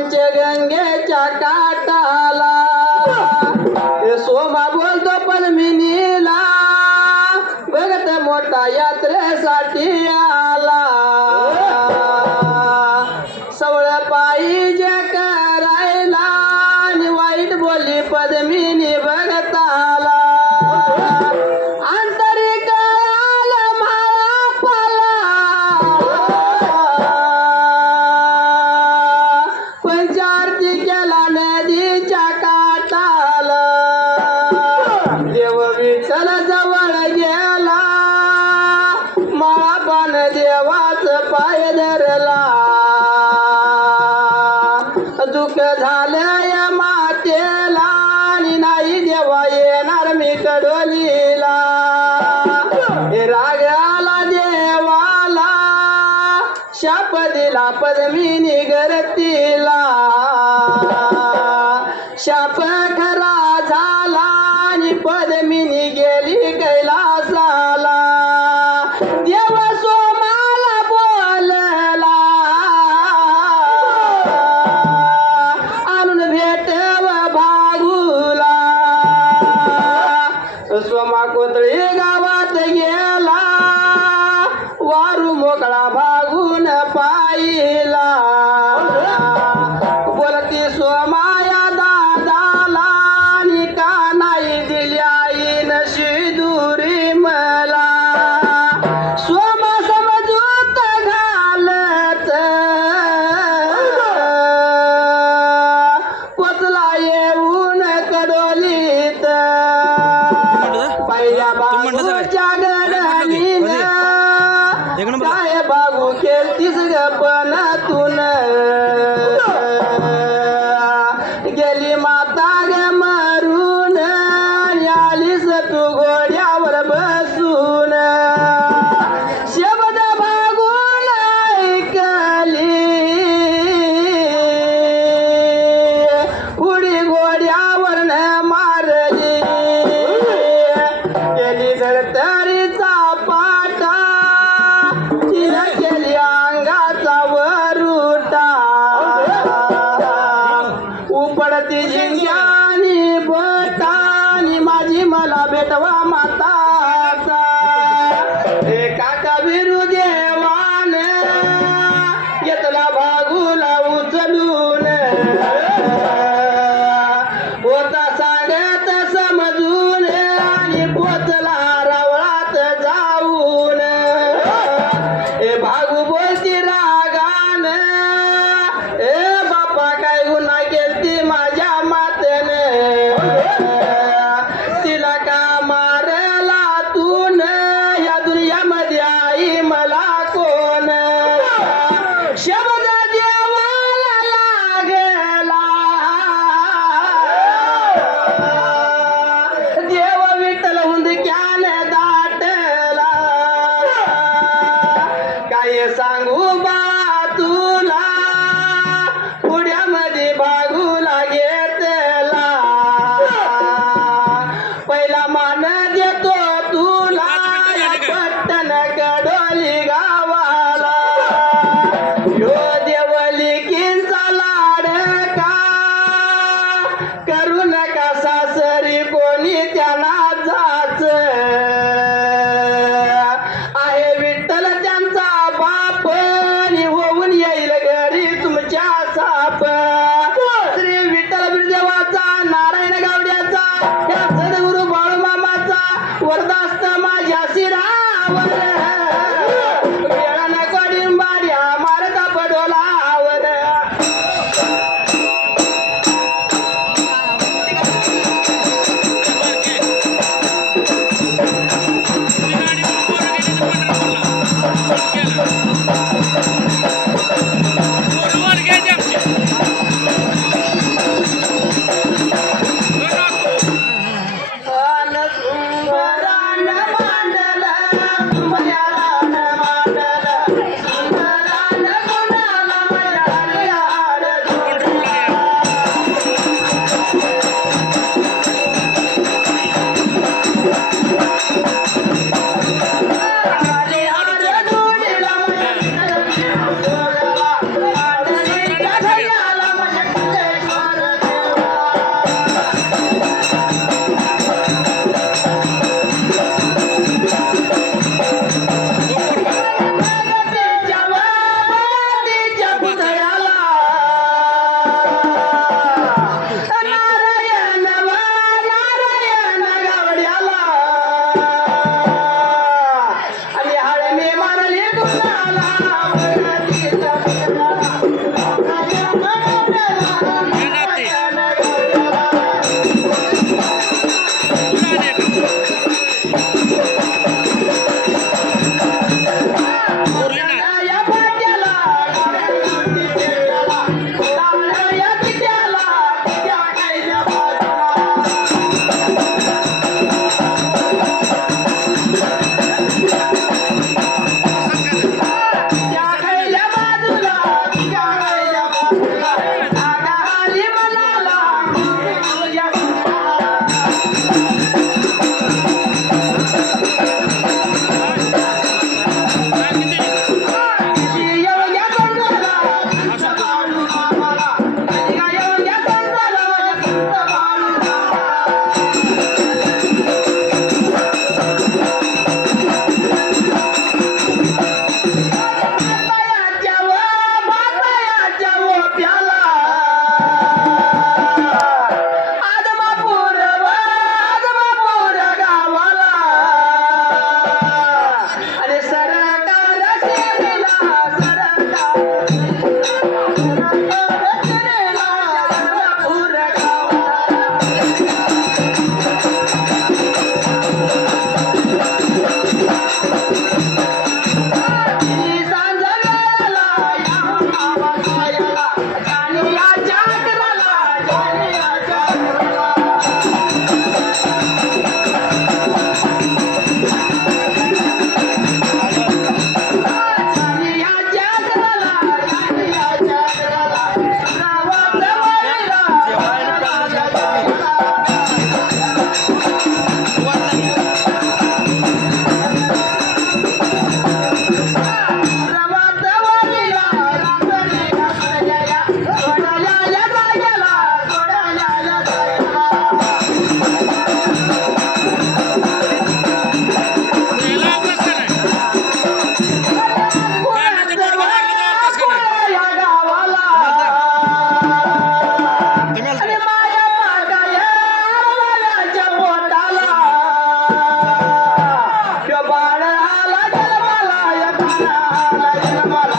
पंचगंगेच्या काठाला सोमा बोलतो पद्मिनीला भगत मोठा यात्रेसाठी आला सवळ पाहिजे करायला आणि वाईट बोलली पद्मिनी भगताला पाय धरला दुःख झालंय मातेला आणि नाही देवा येणार मी कडोलीला राग आला देवाला शाप दिला पद्मिनी गरतीला शाप खरा झाला आणि पद्मिनी गेली कैलासाला देवा सोमा कोतळी गावात गेला वारू मोकळा भागून पाहिला बोलती सोमाया दादाला आणि का नाही दिली आईन शिदुरी मला सोमा समजूत घालत पोचला येऊन कडोलीत पहिल्या बागूच्या गडणीनं काय बागू केलतीस गपनातून गेली माता ग मरून आलीस तू घोड्यावर बसून शब्द बागून ऐकली उडी घोड्यावर मारली तरीचा पाटा तिने केली अंगाचा वरुटा उपडती जिंक्यानी बोटानी माझी मला भेटवा माताचा एका कबीरू देवान घेतला भागूला उचलून होता सांगत समजून आणि पोचला रवळात जाऊन भागू बोलती रागान बाप्पा काय गुन्हा केलती माझ्या मातेने तिला का मारला तून या दुनियामध्ये आई मला कोण शब्द देवाला लागला देव विठ्ठल हुंदक्यान दाटला काय सांगू बा तुला पुढ्यामध्ये भागूला घेतला पहिला मान देतो तुला पट्टन कडोली गावाला यो देवलिकींचा लाडका करू नका सासरी कोणी त्यांना जाच आहे विठ्ठल त्यांचा बाप होऊन येईल घरी तुमच्या साप श्री विठ्ठल बिरदेवाचा नारायण गावड्याचा या सद्गुरु बाळूमामाचा वरदास्त माझ्या शिरावर वेळानं कडींबाड्या मारता पडोलावर आगारी मनाला मला